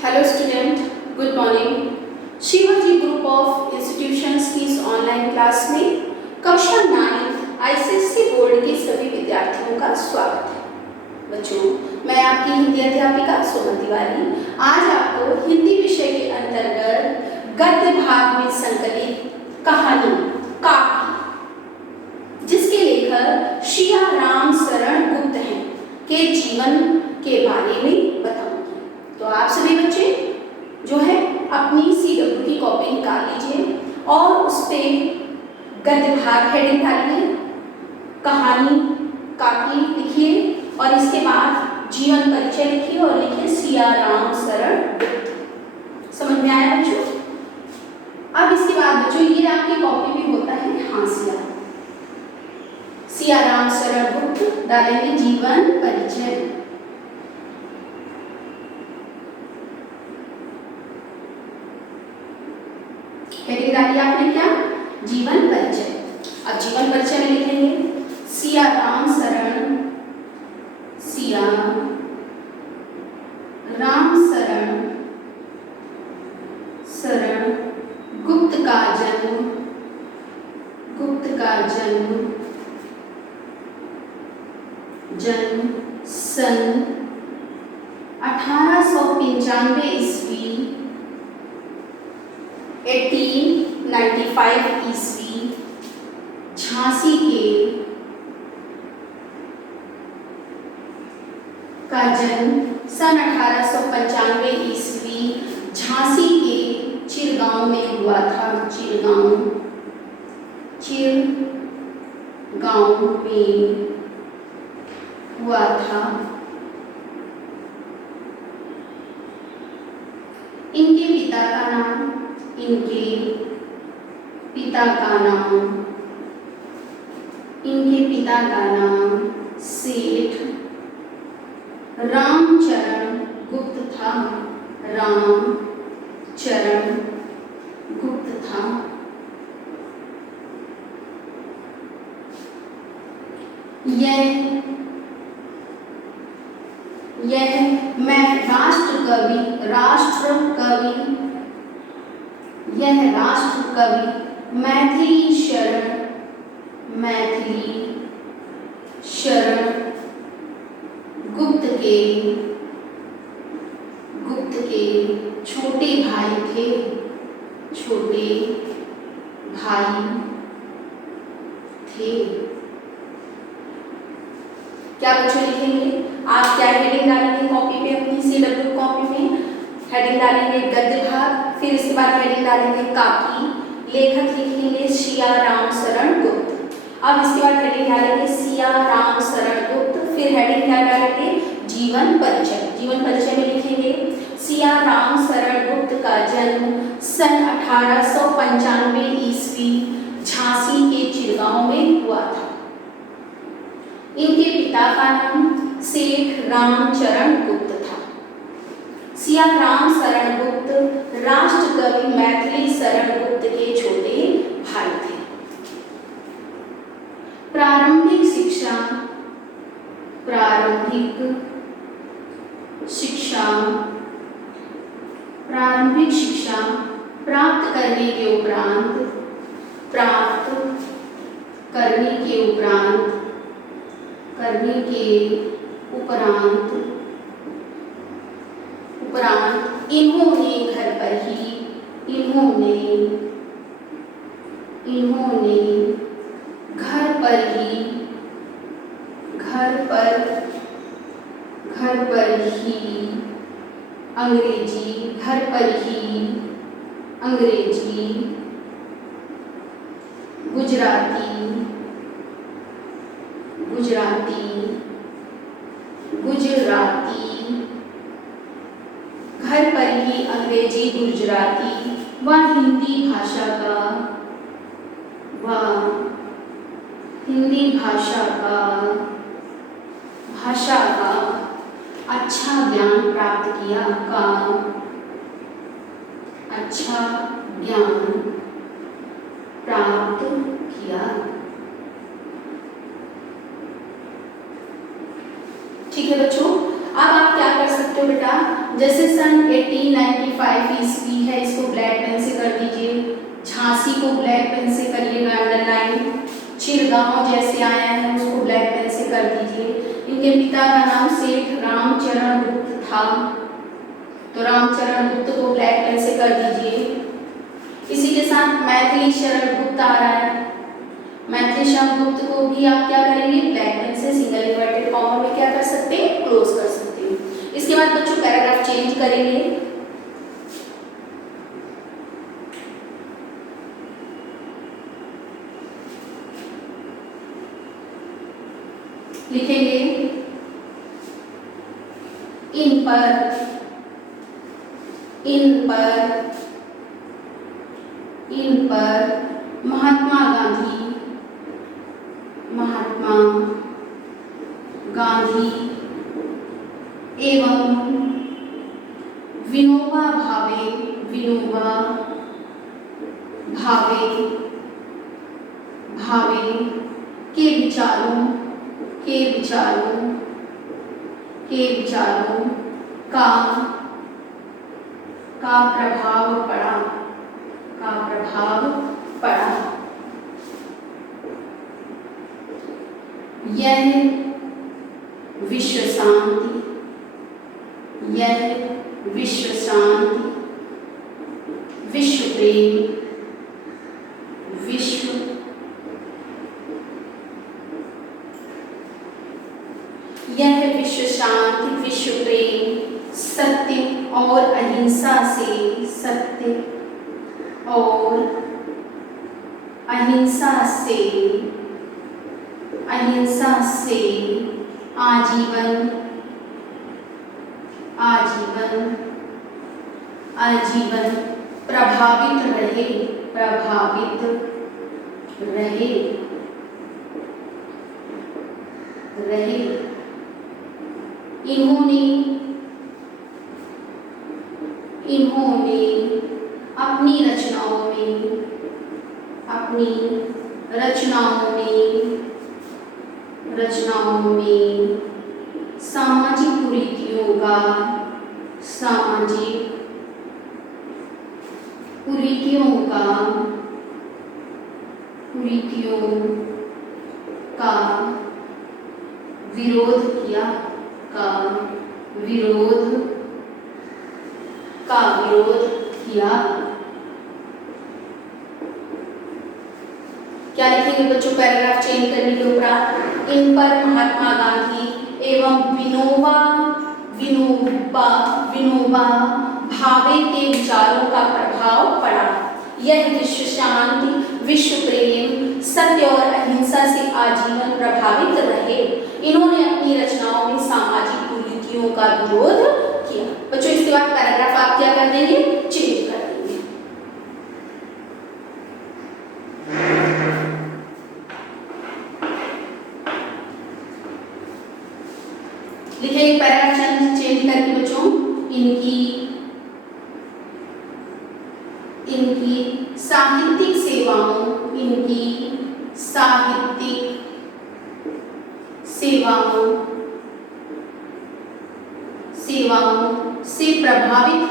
Hello student, good morning. Shivaji group of institutions की इस online class में कक्षा 9 आईसीएसई बोर्ड के सभी विद्यार्थियों का स्वागत है। बच्चों, मैं आपकी हिंदी अध्यापिका सोनल तिवारी आज आपको हिंदी विषय के अंतर्गत गद्य भाग में संकलित कहानी काकी, जिसके लेखक शिया राम शरण गुप्त हैं, के जीवन के बारे में बताऊंगी। तो आप सभी बच्चे जो है अपनी CW की कॉपी निकाल लीजिए और उस पे गद्य भाग हेडिंग डालिए, कहानी काकी लिखिए और इसके बाद जीवन परिचय लिखिए और लिखिए शिया राम शरण गुप्त। समझ में आया बच्चों? अब इसके बाद बच्चों ये आपकी कॉपी में होता है हाशिया। शिया राम शरण गुप्त डालेंगे जीवन परिचय। हेडिंग डाली आपने क्या? जीवन परिचय। अब जीवन परिचय में लिखेंगे शिया राम शरण गुप्त का जन्म सन 1895 ईस्वी 1895 ईस्वी झांसी का जन्म सन 1895 ईस्वी झांसी के चिरगांव में हुआ था। चिरगांव में हुआ था। इनके पिता का नाम सेठ रामचरण गुप्त था। यह राष्ट्र कवि मैथिली शरण गुप्त के छोटे भाई थे। क्या बच्चों लिखेंगे? आप क्या हेडिंग डालेंगे कॉपी पे? अपनी CW कॉपी में हेडिंग डालेंगे गद्य भाग, फिर इसके बाद हेडिंग डालेंगे काकी, लेखक लिखेंगे शिया राम शरण गुप्त। अब इसके बाद हेडिंग डालेंगे शिया राम शरण गुप्त, फिर हेडिंग क्या डालेंगे? जीवन परिचय। जीवन परिचय में लिखेंगे शिया राम शरण गुप्त का जन्म सन 1895 ईस्वी झांसी के चिरगांव में हुआ था। इनके पिता का नाम सेठ रामचरण गुप्त था। शिया राम शरण गुप्त राष्ट्र कवि मैथिली शरण गुप्त के छोटे भाई थे। प्रारंभिक शिक्षा प्राप्त करने के उपरांत इन्होंने घर पर ही अंग्रेजी गुजराती व हिंदी भाषा का अच्छा ज्ञान प्राप्त किया। ठीक है बच्चों, अब आप क्या कर सकते सकते हो बेटा, जैसे सन 1895 ईस्वी है, इसको ब्लैक पेन से कर दीजिए। झांसी को ब्लैक पेन से करिएगा अंडरलाइन। चिरगांव जैसे आया है उसको ब्लैक पेन से कर दीजिए। इनके पिता का नाम सेठ रामचरण गुप्त था, तो रामचरण गुप्त को ब्लैक पेन से कर दीजिए। इसी के साथ मैथिली शरण गुप्त आ रहा है, मैथिली शरण गुप्त को भी आप क्या करेंगे, ब्लैक पेन से सिंगल इन्वर्टेड कॉमा में क्या कर सकते हैं, क्लोज कर सकते हैं। इसके बाद बच्चों पैराग्राफ चेंज करेंगे। लिखेंगे इन पर महात्मा गांधी एवं विनोबा भावे के विचारों का प्रभाव पड़ा। यह विश्व शांति, विश्व प्रेम, विश्व प्रेम, सत्य और अहिंसा से आजीवन प्रभावित रहे। इन्होंने अपनी रचनाओं में सामाजिक कुरीतियों का विरोध किया। क्या लिखेंगे बच्चों पैराग्राफ चेंज करने के उपरांत, इन पर महात्मा गांधी एवं विनोबा भावे के विचारों का प्रभाव पड़ा। यह विश्व शांति, विश्व प्रेम, सत्य और अहिंसा से आजीवन प्रभावित रहे। इन्होंने अपनी रचनाओं में सामाजिक कुरीतियों का विरोध किया। बच्चों इसके बाद पैराग्राफ आप क्या कर देंगे, चेंज कर देंगे। लिखेंगे पैराग्राफ चेंज करके बच्चों, इनकी साहित्यिक सेवाओं से प्रभावित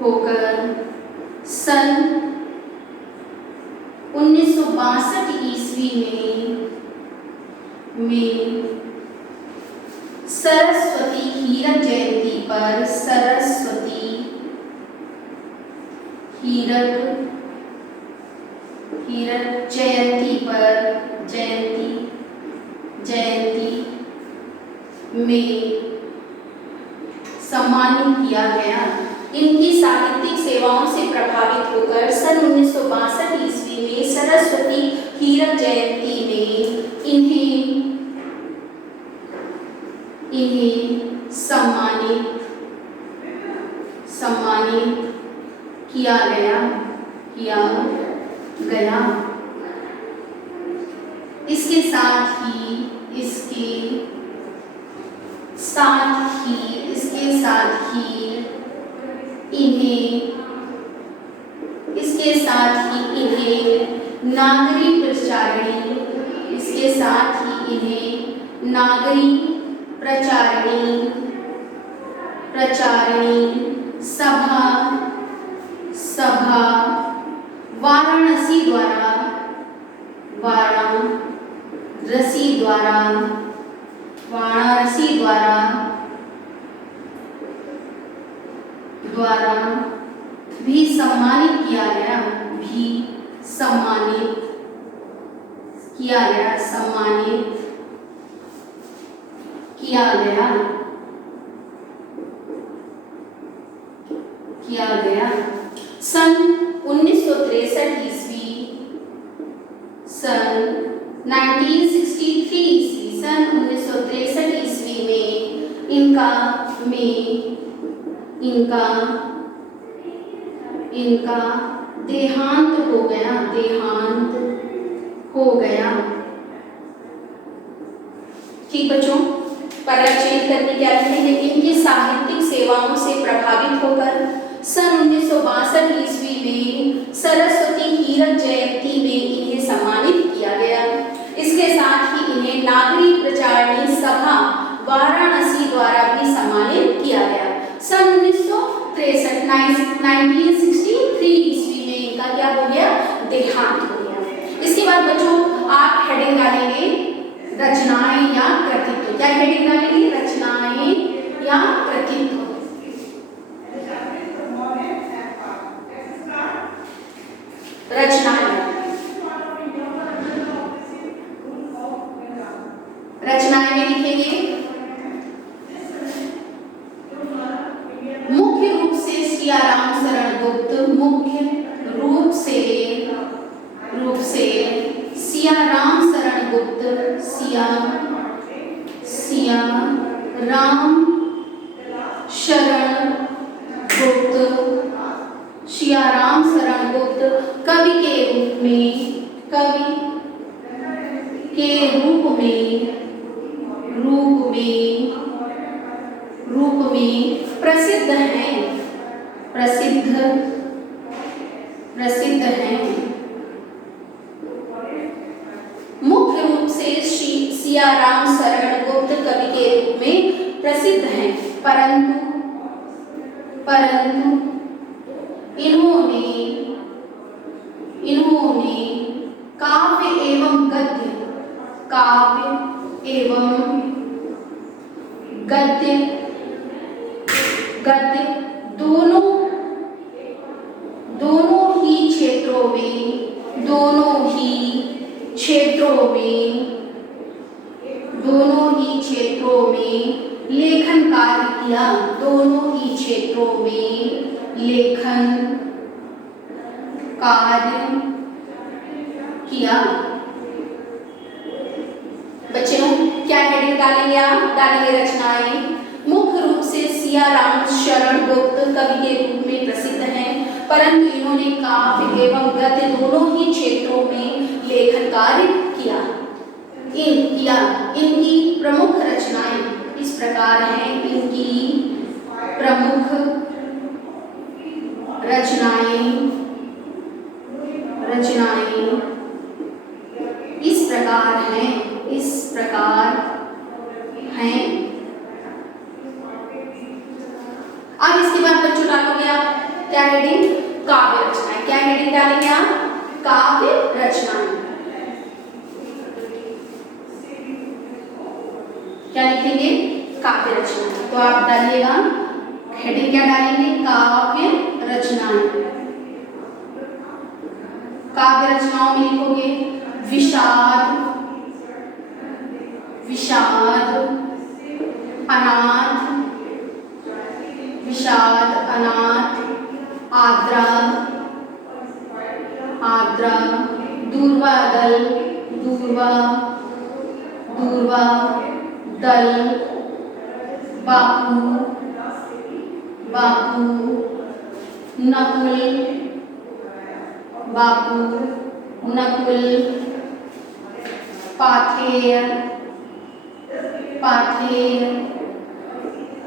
होकर सन 1962 ईस्वी में सरस्वती हीरक जयंती पर में सम्मानित किया गया। इनकी साहित्यिक सेवाओं से प्रभावित होकर सन 1962 ईस्वी में सरस्वती हीरक जयंती में इन्हें सम्मानित किया गया। इसके साथ ही इन्हें नागरी इसके साथ ही इन्हें नागरी प्रचारिणी सभा वाराणसी द्वारा भी सम्मानित किया गया सन 1963 ईस्वी सन 1963 ईस्वी में इनका देहांत हो गया। ठीक बच्चों, पैरा चेंज करके क्या लिखेंगे? इनकी साहित्यिक सेवाओं से प्रभावित होकर सन 1962 ईस्वी में सरस्वती हीरक जयंती में इन्हें सम्मानित किया गया। इसके साथ ही इन्हें नागरी प्रचारिणी सभा वाराणसी द्वारा भी सम्मानित किया गया। सन 1963 ईस्वी में इनका क्या हो गया? देहांत हो गया। इसके बाद बच्चों आप हेडिंग डालेंगे रचनाएं या कृतित्व। क्या हेडिंग डालेंगे? रचनाएं या कृतित्व। रचनाएं में लिखेंगे मुख्य रूप से सियाराम शरण गुप्त सियाराम शरण गुप्त कवि के रूप में प्रसिद्ध हैं। मुख्य रूप से सियाराम शरण गुप्त कवि के रूप में प्रसिद्ध हैं, परंतु इन्होंने काव्य एवं गद्य दोनों ही क्षेत्रों में लेखन कार्य किया। बच्चों क्या हेडिंग डालेंगे? आप डालेंगे रचनाएं मुख्य रूप से सियाराम शरण गुप्त कवि के रूप में प्रसिद्ध हैं, परंतु इन्होंने काव्य एवं गद्य दोनों ही क्षेत्रों में लेखन कार्य किया। इनकी प्रमुख रचनाएं इस प्रकार हैं। इनकी प्रमुख रचनाएं इस प्रकार हैं। अब इसके बाद बच्चों डालोगे आप क्या हेडिंग? काव्य रचनाएं। क्या हेडिंग डालेंगे आप? काव्य रचनाएं। क्या लिखेंगे? काव्य रचनाएं। तो आप डालिएगा हेडिंग क्या डालेंगे? काव्य रचनाएं। काव्य रचनाओं में लिखोगे विषाद, अनाथ, आद्रा, दूर्वा दल, बापू, नकुल, पाथेय,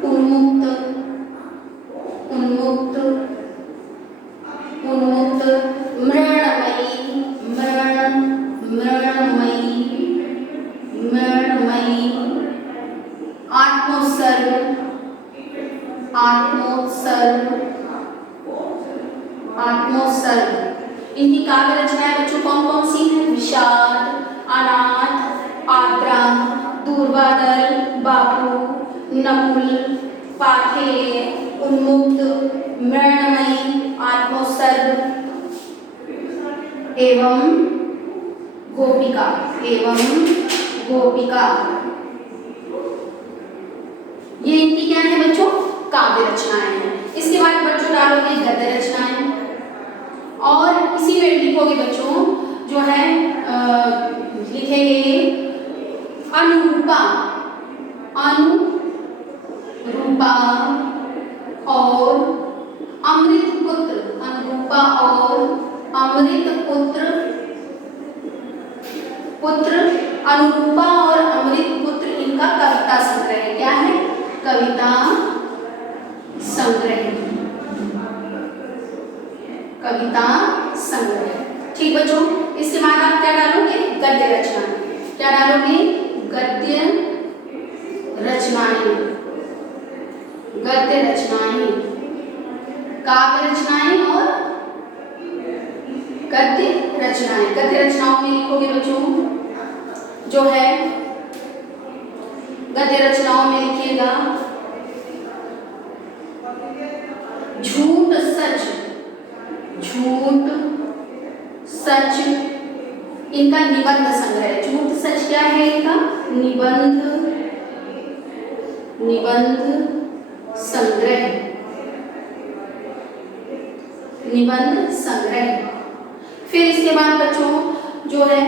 उन्मुक्त, मृणमयी, आत्मोत्सर्ग, आत्मोत्सर्ग। इनकी काव्य रचनाएं बच्चों कौन कौन सी हैं? विषाद, अनाथ, आर्द्रा, दूरबादल, बापू, नकुल, पाथेय, उन्मुक्त, मृण्मयी, आत्मोत्सर्ग एवं गोपिका, एवं गोपिका। ये इनकी क्या है बच्चों? काव्य रचनाएं हैं। इसके बाद बच्चों डालोगे गद्य रचनाएं और इसी में लिखोगे बच्चों जो है लिखेंगे अनुरूपा, अनुरूपा और अमृत पुत्र, अनुरूपा और अमृत पुत्र, पुत्र, अनुरूपा और अमृत पुत्र इनका कविता संग्रह है। क्या है? कविता संग्रह, कविता संग्रह। ठीक बच्चों, इसके बाद आप क्या डालोगे? गद्य रचना। क्या डालोगे? गद्य रचनाएं, गद्य रचनाएं, काव्य रचनाएं और गद्य रचनाएं। गद्य रचनाओं में लिखोगे बच्चों जो है गद्य रचनाओं में लिखिएगा झूठ सच, झूठ सच इनका निबंध संग्रह। झूठ सच क्या है? इनका निबंध, निबंध संग्रह, निबंध संग्रह। फिर इसके बाद बच्चों जो है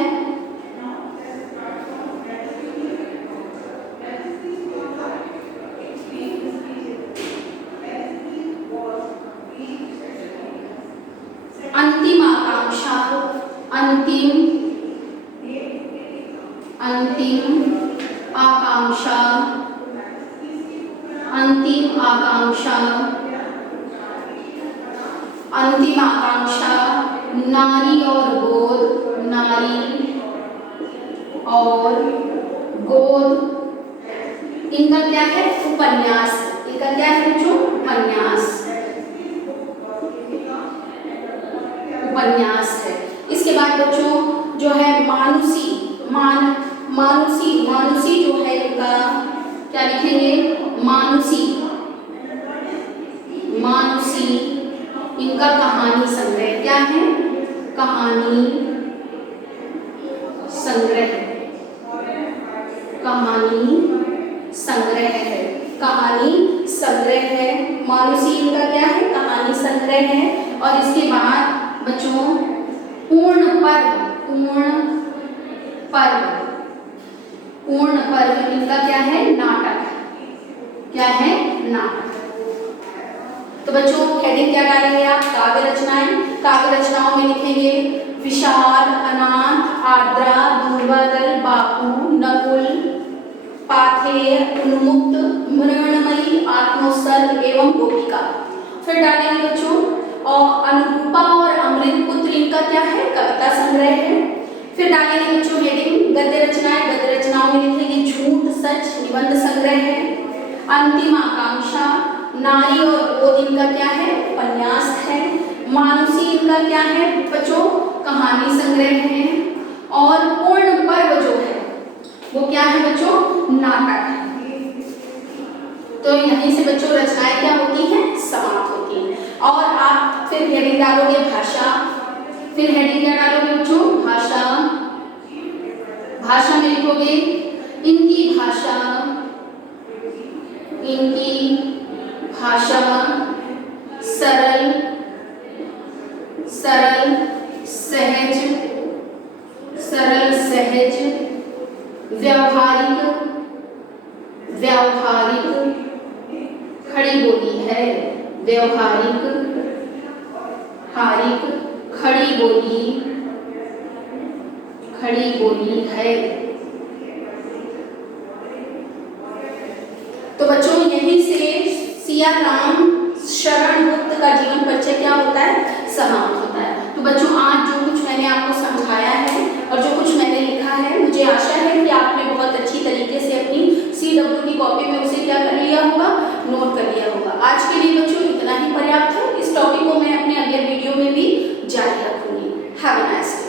अंतिम आकांक्षा, अंतिम, अंतिम आकांक्षा, अंतिम आकांक्षा, अंतिम आकांक्षा, नारी और गोद, नारी और गोद इनका क्या है? उपन्यास। इनका क्या है बच्चों? उपन्यास, उपन्यास है। इसके बाद बच्चों जो है मानुषी, मानुषी, मानुषी जो है इनका क्या लिखेंगे? मानुषी, मानुषी इनका कहानी संग्रह। क्या है? कहानी संग्रह, कहानी संग्रह है, कहानी संग्रह है। मानुषी इनका क्या है? कहानी संग्रह है। और इसके बाद बच्चों पूर्ण पर्व, पूर्ण पर्व, पूर्ण पर्व इनका क्या है? नाटक। क्या है? नाटक। तो बच्चों हेडिंग क्या डालेंगे आप? काव्य रचनाएं। काव्य रचनाओं में लिखेंगे विशाल, अनाथ, आर्द्रा, दूरबादल, बापू, नकुल, पाथेय, उन्मुक्त, मृण्मयी, आत्मोत्सर्ग एवं गोपिका। फिर डालेंगे बच्चों और अनुरूपा और अमृत पुत्र इनका क्या है? कविता संग्रह है। फिर डालेंगे बच्चों हेडिंग गद्य रचनाएं। गद्य रचनाओं में लिखेंगे झूठ सच निबंध संग्रह है। अंतिम आकांक्षा, नारी और गोद इनका क्या है? उपन्यास है। मानुषी इनका क्या है बच्चों? कहानी संग्रह है। और पूर्ण पर्व जो है वो क्या है बच्चों? नाटक है। तो यहीं से बच्चों रचनाएं क्या होती हैं? समाप्त होती हैं। और आप फिर हेडिंग डालोगे भाषा। फिर हेडिंग क्या डालोगे बच्चों? भाषा। भाषा में लिखोगे इनकी भाषा, इनकी भाषा सरल, सरल सहज, सरल सहज, व्यावहारिक, व्यावहारिक खड़ी बोली है, व्यावहारिक, हारिक खड़ी बोली, खड़ी बोली है। तो बच्चों यहीं से सिया राम शरण गुप्त का जीवन परिचय क्या होता है? समाप्त होता है। तो बच्चों आज जो कुछ मैंने आपको समझाया है और जो कुछ मैंने लिखा है, मुझे आशा है कि आपने बहुत अच्छी तरीके से अपनी CW की कॉपी में उसे क्या कर लिया होगा? नोट कर लिया होगा। आज के हैव अ नाइस डे।